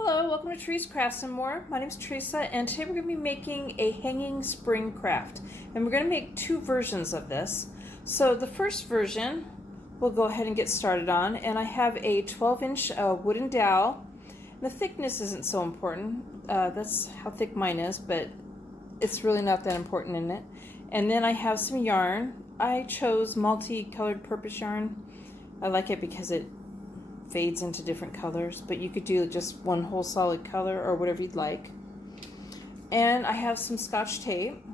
Hello, welcome to Teresa Crafts and More. My name is Teresa, and today we're going to be making a hanging spring craft. And we're going to make two versions of this. So the first version we'll go ahead and get started on, and I have a 12-inch wooden dowel. The thickness isn't so important. That's how thick mine is, but it's really not that important in it. And then I have some yarn. I chose multicolored purpose yarn. I like it because it fades into different colors, but you could do just one whole solid color or whatever you'd like. And I have some Scotch tape.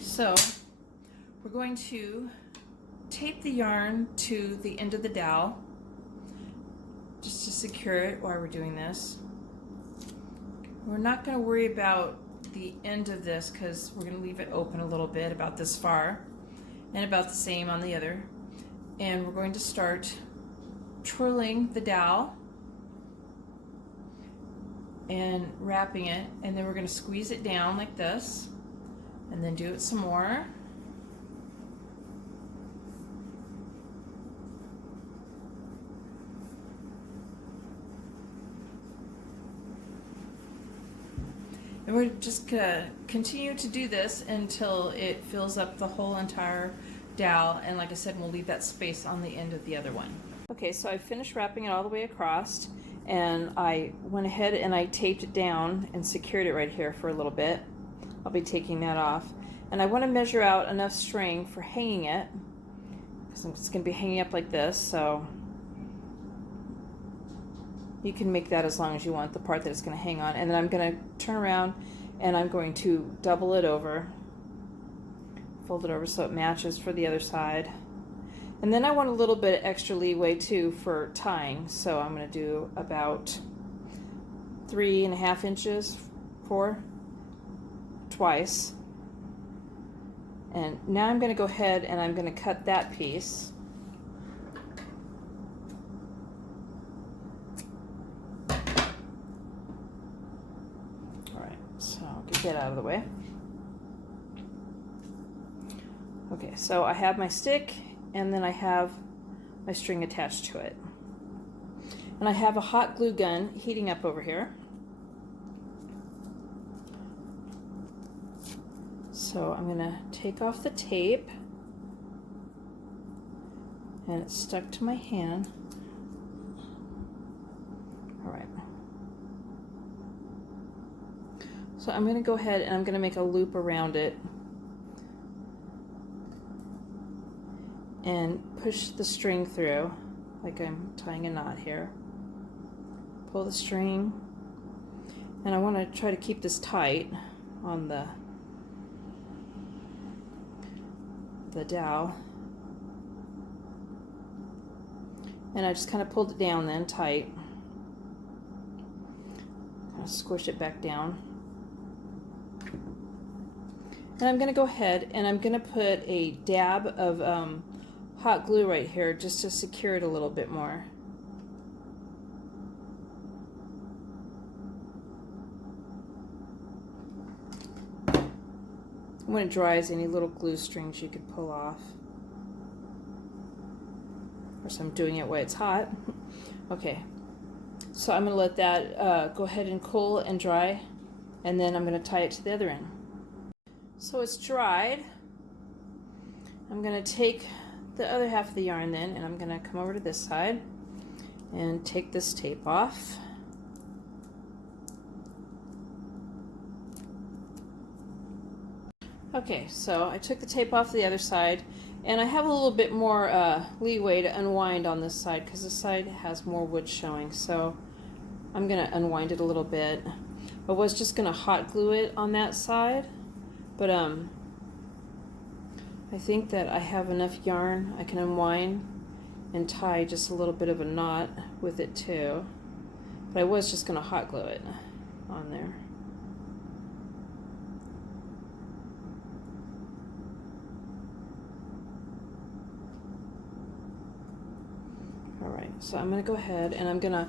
So we're going to tape the yarn to the end of the dowel just to secure it while we're doing this. We're not going to worry about the end of this because we're going to leave it open a little bit, about this far, and about the same on the other. And we're going to start twirling the dowel and wrapping it, and then we're going to squeeze it down like this, and then do it some more. And we're just gonna continue to do this until it fills up the whole entire dowel, and like I said, we'll leave that space on the end of the other one. Okay, so I finished wrapping it all the way across, and I went ahead and I taped it down and secured it right here for a little bit. I'll be taking that off, and I want to measure out enough string for hanging it, because I'm just going to be hanging up like this, so you can make that as long as you want, the part that it's going to hang on. And then I'm going to turn around and I'm going to double it over, fold it over so it matches for the other side. And then I want a little bit of extra leeway too for tying, so I'm going to do about 3.5 inches for twice. And now I'm going to go ahead and I'm going to cut that piece. So I'll get that out of the way. Okay, so I have my stick, and then I have my string attached to it. And I have a hot glue gun heating up over here. So I'm going to take off the tape, and it's stuck to my hand. All right. So I'm going to go ahead and I'm going to make a loop around it and push the string through like I'm tying a knot here. Pull the string, and I want to try to keep this tight on the dowel. And I just kind of pulled it down then tight. Kind of squish it back down. And I'm going to go ahead and I'm going to put a dab of hot glue right here just to secure it a little bit more. When it dries, any little glue strings you could pull off. Of course, I'm doing it while it's hot. Okay, so I'm going to let that go ahead and cool and dry, and then I'm going to tie it to the other end. So it's dried. I'm going to take the other half of the yarn then, and I'm going to come over to this side and take this tape off. Okay, so I took the tape off the other side, and I have a little bit more leeway to unwind on this side because this side has more wood showing, so I'm going to unwind it a little bit. I was just going to hot glue it on that side, but I think that I have enough yarn I can unwind and tie just a little bit of a knot with it too. But I was just going to hot glue it on there. Alright, so I'm going to go ahead and I'm going to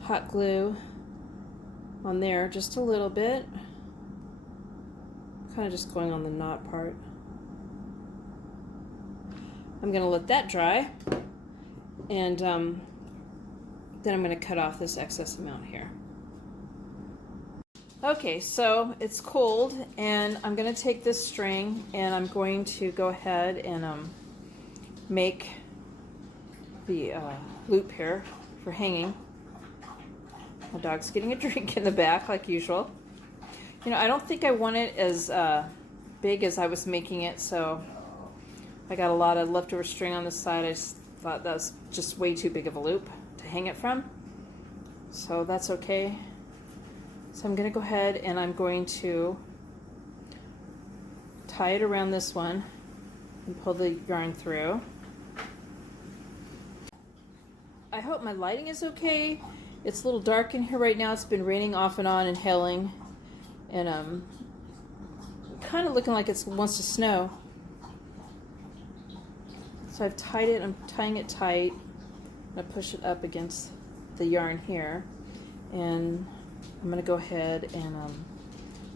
hot glue on there just a little bit. Kind of just going on the knot part. I'm going to let that dry, And then I'm going to cut off this excess amount here. Okay, so it's cold, and I'm going to take this string and I'm going to go ahead and make the loop here for hanging. My dog's getting a drink in the back like usual. You know, I don't think I want it as big as I was making it, so I got a lot of leftover string on the side. I just thought that was just way too big of a loop to hang it from, so that's okay. So I'm going to go ahead and I'm going to tie it around this one and pull the yarn through. I hope my lighting is okay. It's a little dark in here right now. It's been raining off and on and hailing, and kind of looking like it wants to snow. So I've tied it. I'm tying it tight. I'm going to push it up against the yarn here, and I'm going to go ahead and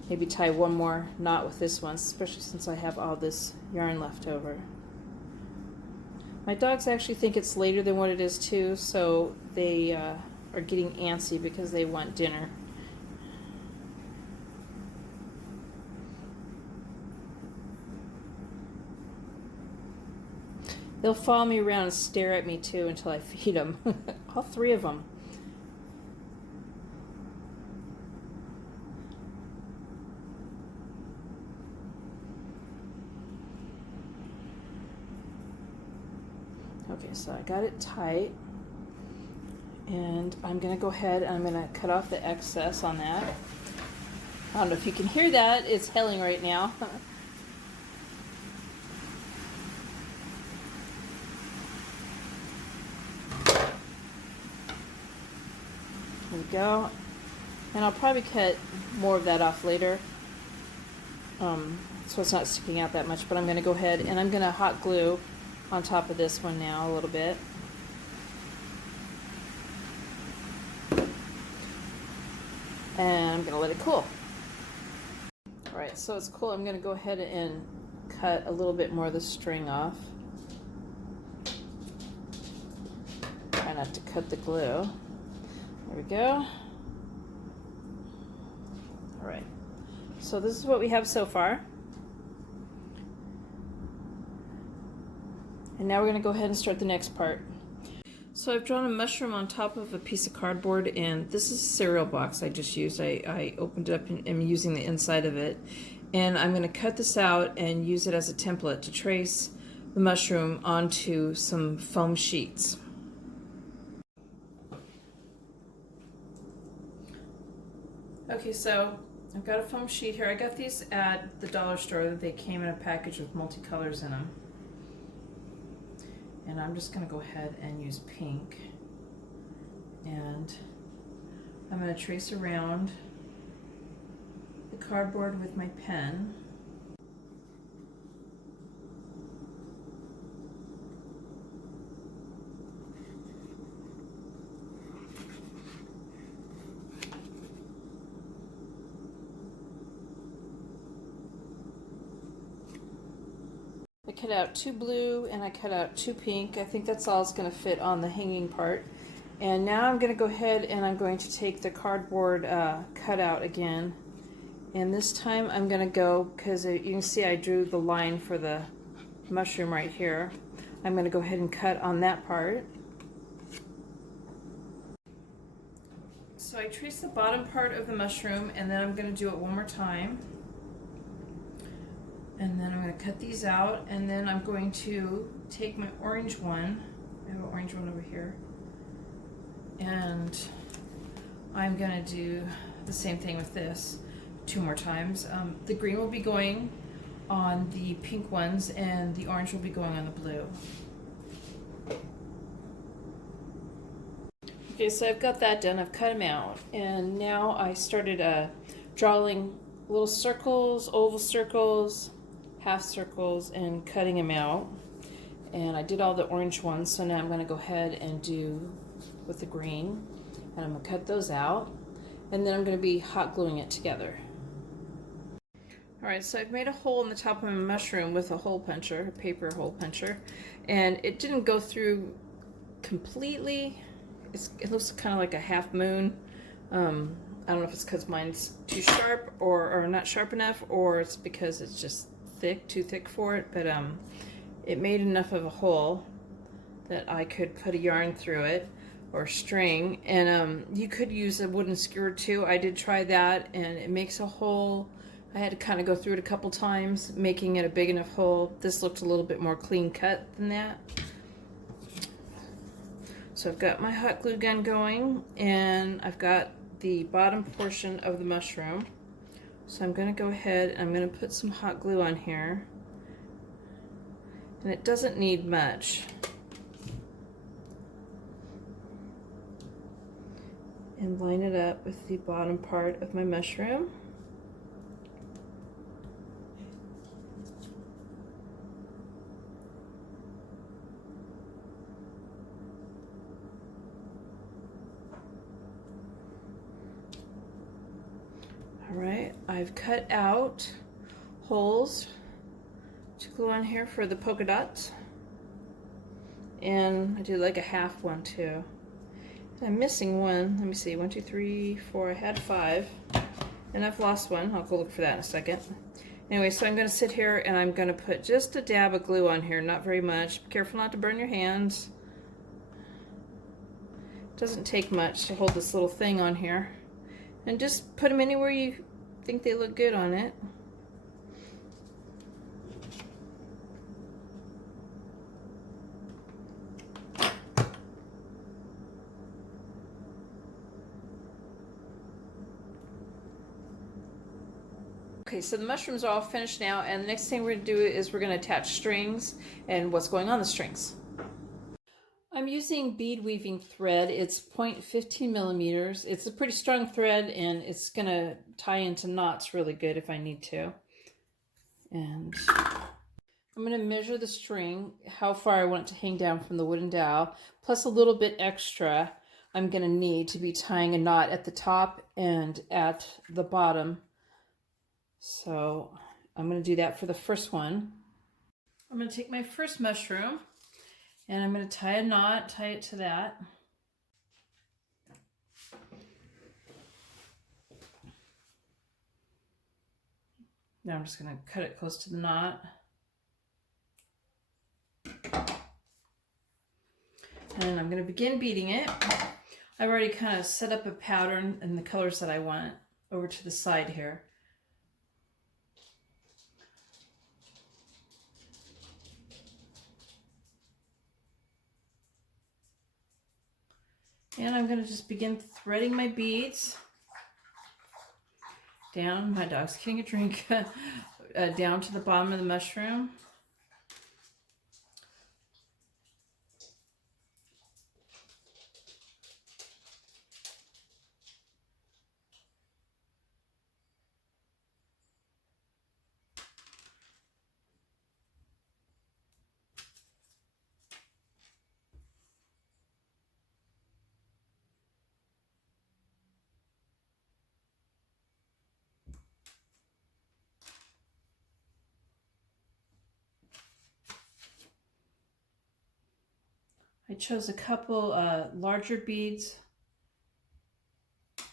maybe tie one more knot with this one, especially since I have all this yarn left over. My dogs actually think it's later than what it is too, so they are getting antsy because they want dinner. They'll follow me around and stare at me too until I feed them. All three of them. Okay, so I got it tight, and I'm going to go ahead and I'm going to cut off the excess on that. I don't know if you can hear that. It's hailing right now. There we go. And I'll probably cut more of that off later, so it's not sticking out that much, but I'm going to go ahead and I'm going to hot glue on top of this one now a little bit. And I'm going to let it cool. Alright, so it's cool. I'm going to go ahead and cut a little bit more of the string off. Try not to cut the glue. There we go. Alright, so this is what we have so far. And now we're going to go ahead and start the next part. So I've drawn a mushroom on top of a piece of cardboard, and this is a cereal box I just used. I opened it up and am using the inside of it. And I'm going to cut this out and use it as a template to trace the mushroom onto some foam sheets. Okay, so I've got a foam sheet here. I got these at the dollar store. They came in a package with multicolors in them. And I'm just going to go ahead and use pink, and I'm going to trace around the cardboard with my pen. I cut out 2 blue and I cut out 2 pink. I think that's all it's going to fit on the hanging part. And now I'm going to go ahead and I'm going to take the cardboard cutout again. And this time I'm going to go, because you can see I drew the line for the mushroom right here. I'm going to go ahead and cut on that part. So I traced the bottom part of the mushroom, and then I'm going to do it one more time. And then I'm going to cut these out, and then I'm going to take my orange one. I have an orange one over here. And I'm going to do the same thing with this 2 more times. The green will be going on the pink ones, and the orange will be going on the blue. Okay, so I've got that done. I've cut them out. And now I started drawing little circles, oval circles, half circles, and cutting them out. And I did all the orange ones, so now I'm going to go ahead and do with the green, and I'm going to cut those out, and then I'm going to be hot gluing it together. Alright, so I've made a hole in the top of my mushroom with a hole puncher, a paper hole puncher, and it didn't go through completely. It looks kind of like a half moon. I don't know if it's because mine's too sharp or not sharp enough, or it's because it's just too thick for it, but it made enough of a hole that I could put a yarn through it or string, and you could use a wooden skewer too. I did try that, and it makes a hole. I had to kind of go through it a couple times, making it a big enough hole. This looked a little bit more clean cut than that. So I've got my hot glue gun going, and I've got the bottom portion of the mushroom. So I'm going to go ahead and I'm going to put some hot glue on here. And it doesn't need much. And line it up with the bottom part of my mushroom. Alright, I've cut out holes to glue on here for the polka dots. And I did like a half one too. I'm missing one. Let me see. 1, 2, 3, 4. I had 5. And I've lost one. I'll go look for that in a second. Anyway, so I'm going to sit here and I'm going to put just a dab of glue on here. Not very much. Be careful not to burn your hands. It doesn't take much to hold this little thing on here. And just put them anywhere you think they look good on it. Okay, so the mushrooms are all finished now, and the next thing we're going to do is we're going to attach strings and what's going on the strings. I'm using bead weaving thread. It's 0.15 millimeters. It's a pretty strong thread, and it's going to tie into knots really good if I need to. And I'm going to measure the string, how far I want it to hang down from the wooden dowel, plus a little bit extra I'm going to need to be tying a knot at the top and at the bottom. So I'm going to do that for the first one. I'm going to take my first mushroom and I'm going to tie a knot, tie it to that. Now I'm just going to cut it close to the knot. And I'm going to begin beading it. I've already kind of set up a pattern and the colors that I want over to the side here. And I'm going to just begin threading my beads down. My dog's getting a drink. Down to the bottom of the mushroom. I chose a couple larger beads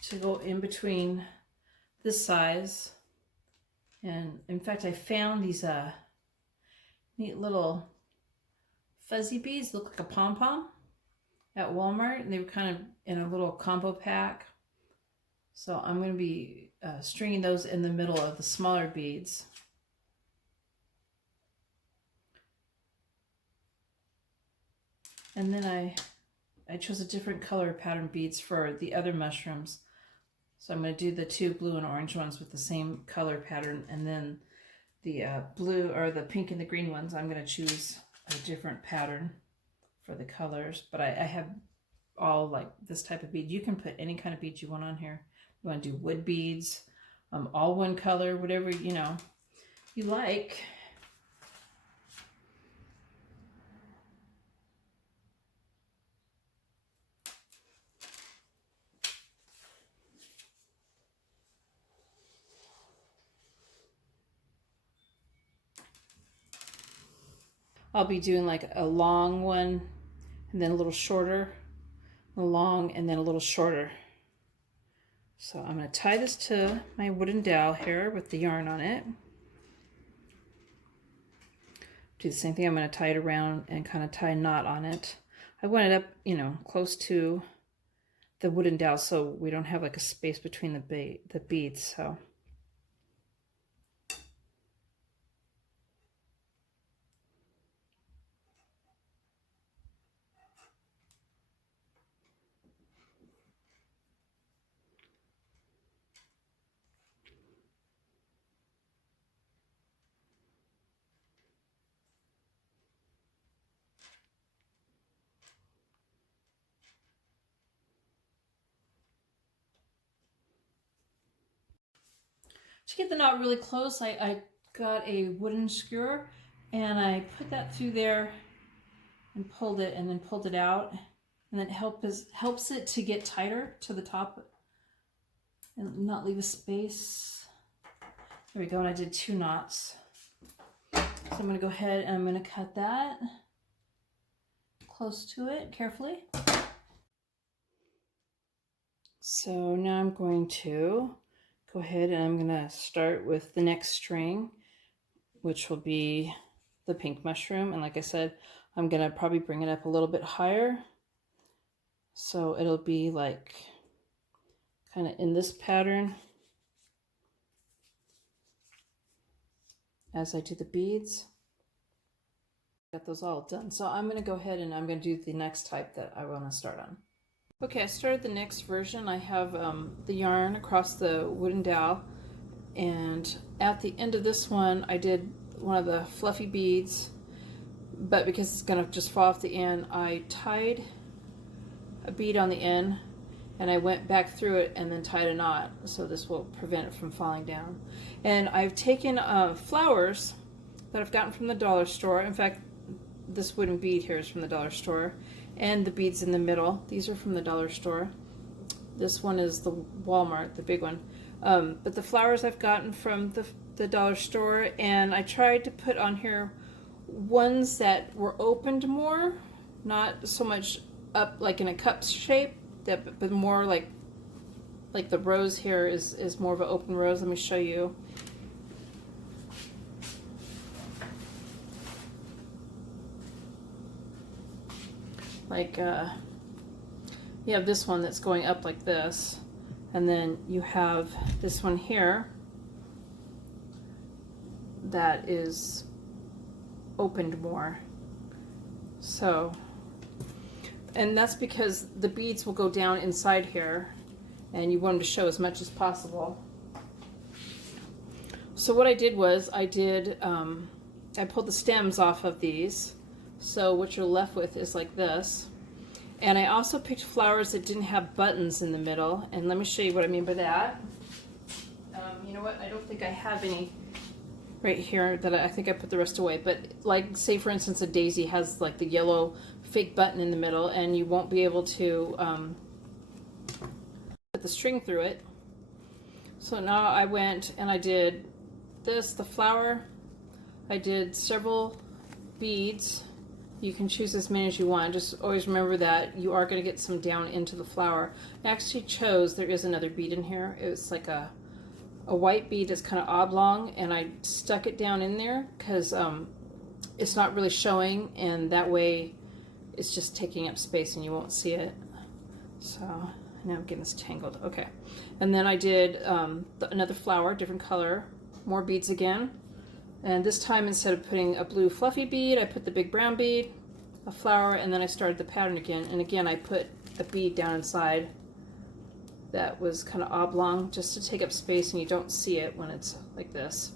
to go in between this size. And in fact, I found these neat little fuzzy beads, look like a pom-pom, at Walmart. And they were kind of in a little combo pack. So I'm going to be stringing those in the middle of the smaller beads. And then I chose a different color pattern beads for the other mushrooms. So I'm going to do the 2 blue and orange ones with the same color pattern, and then the blue or the pink and the green ones, I'm going to choose a different pattern for the colors. But I have all like this type of bead. You can put any kind of bead you want on here. You want to do wood beads, all one color, whatever you like. I'll be doing like a long one and then a little shorter, long, and then a little shorter. So I'm going to tie this to my wooden dowel here with the yarn on it. Do the same thing. I'm going to tie it around and kind of tie a knot on it. I want it up, you know, close to the wooden dowel so we don't have like a space between the beads. So to get the knot really close, I got a wooden skewer and I put that through there and pulled it and then pulled it out, and then helps it to get tighter to the top and not leave a space. There we go, and I did 2 knots. So I'm going to go ahead and I'm going to cut that close to it carefully. So now I'm going to go ahead and I'm going to start with the next string, which will be the pink mushroom. And like I said, I'm going to probably bring it up a little bit higher. So it'll be like kind of in this pattern as I do the beads. Got those all done. So I'm going to go ahead and I'm going to do the next type that I want to start on. Okay, I started the next version. I have the yarn across the wooden dowel, and at the end of this one I did one of the fluffy beads, but because it's going to just fall off the end, I tied a bead on the end and I went back through it and then tied a knot, so this will prevent it from falling down. And I've taken flowers that I've gotten from the dollar store. In fact, this wooden bead here is from the dollar store, and the beads in the middle, these are from the dollar store. This one is the Walmart, the big one. But the flowers I've gotten from the dollar store, and I tried to put on here ones that were opened more, not so much up like in a cup shape, but more like the rose here is more of an open rose. Let me show you. Like you have this one that's going up like this, and then you have this one here that is opened more. So, and that's because the beads will go down inside here and you want them to show as much as possible. So what I did was I pulled the stems off of these. So what you're left with is like this. And I also picked flowers that didn't have buttons in the middle. And let me show you what I mean by that. You know what? I don't think I have any right here that I think I put the rest away. But like, say for instance, a daisy has like the yellow fake button in the middle, and you won't be able to put the string through it. So now I went and I did this, the flower. I did several beads. You can choose as many as you want. Just always remember that you are going to get some down into the flower. I actually chose, there is another bead in here. It was like a white bead that's kind of oblong, and I stuck it down in there because it's not really showing, and that way it's just taking up space and you won't see it. So now I'm getting this tangled. Okay, and then I did another flower, different color, more beads again. And this time, instead of putting a blue fluffy bead, I put the big brown bead, a flower, and then I started the pattern again. And again, I put a bead down inside that was kind of oblong, just to take up space and you don't see it when it's like this.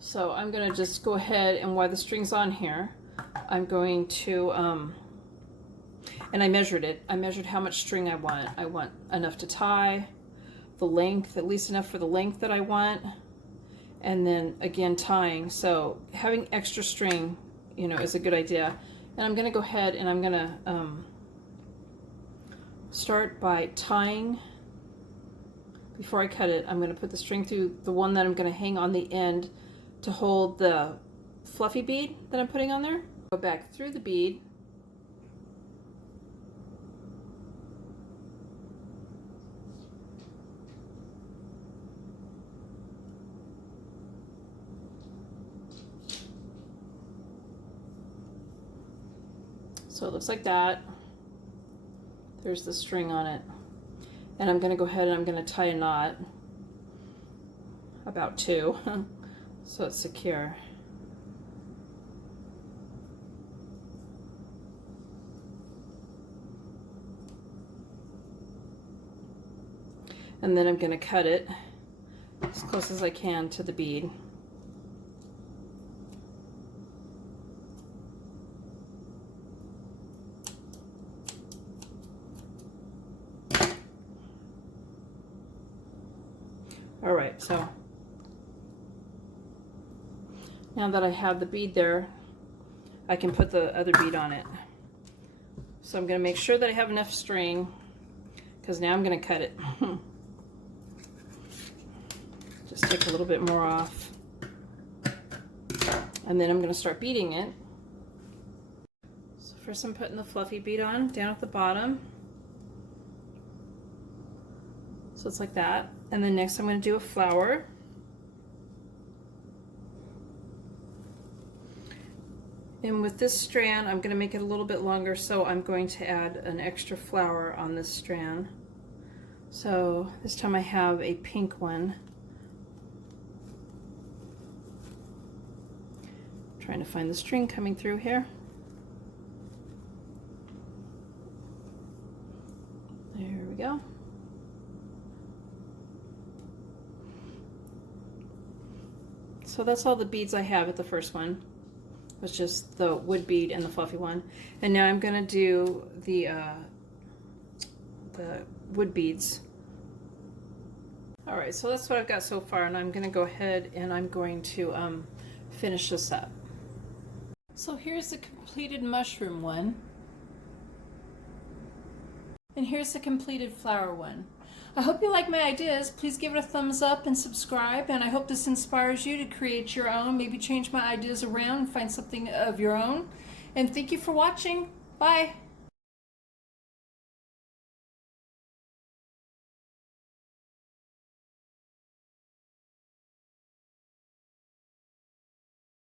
So I'm going to just go ahead, and while the string's on here, I'm going to, and I measured it. I measured how much string I want. I want enough to tie, the length, at least enough for the length that I want. And then again tying, so having extra string, you know, is a good idea. And I'm going to go ahead and I'm going to start by tying. Before I cut it, I'm going to put the string through the one that I'm going to hang on the end to hold the fluffy bead that I'm putting on there. Go back through the bead So it looks like that. There's the string on it. And I'm going to go ahead and I'm going to tie a knot, about 2, so it's secure. And then I'm going to cut it as close as I can to the bead. All right, so now that I have the bead there, I can put the other bead on it. So I'm going to make sure that I have enough string, because now I'm going to cut it. Just take a little bit more off. And then I'm going to start beading it. So first I'm putting the fluffy bead on down at the bottom. So it's like that. And then next I'm going to do a flower. And with this strand, I'm going to make it a little bit longer, so I'm going to add an extra flower on this strand. So this time I have a pink one. Trying to find the string coming through here. There we go. So that's all the beads I have at the first one. It was just the wood bead and the fluffy one. And now I'm going to do the wood beads. All right, so that's what I've got so far, and I'm going to go ahead and I'm going to finish this up. So here's the completed mushroom one. And here's the completed flower one. I hope you like my ideas. Please give it a thumbs up and subscribe, and I hope this inspires you to create your own, maybe change my ideas around and find something of your own. And thank you for watching. Bye.